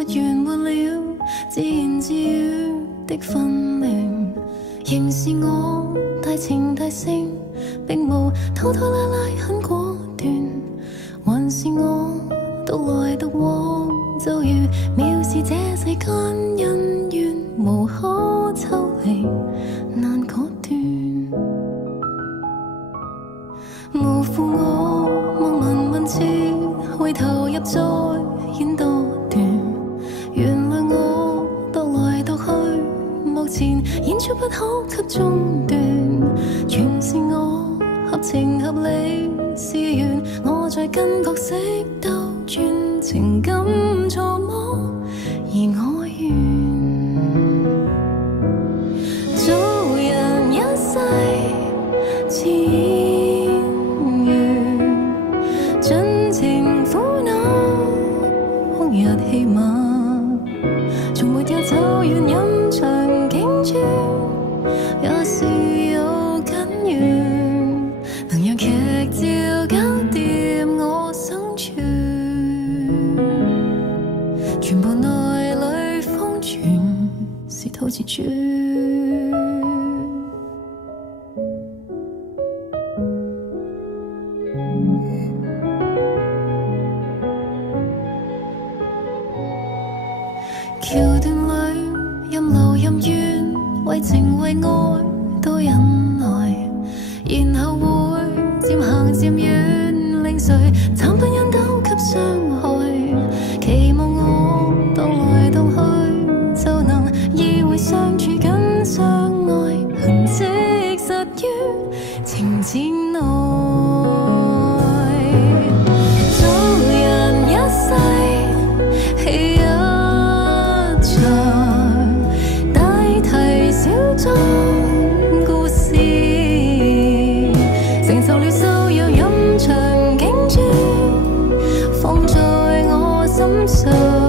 沒完沒了，自言自語的紛亂，仍是我大情大性，並無拖拖拉拉很果斷，還是我獨來獨往，就如藐視這世間恩怨，無可抽離，難果斷。無負我望聞問切，為投入再演多段，原諒我踱來踱去，目前演出不可給中斷，全是我合情合理，是緣我在跟角色兜轉，情感錯摸而我願做人一世自盡情苦惱，哭日戲碼，從沒有走遠飲長景尊，也是有根源，能讓劇照搞掂我生存，全部內裏封存，是套自傳。橋段裏任勞任怨，為情為愛都忍耐，然後會漸行漸遠，令誰慘不忍睹給傷害，期望我踱來踱去就能意會相處緊相愛，痕跡實於情節內，做人一世戲大題小裝故事，承受了受讓飲長景尊，放在我心上。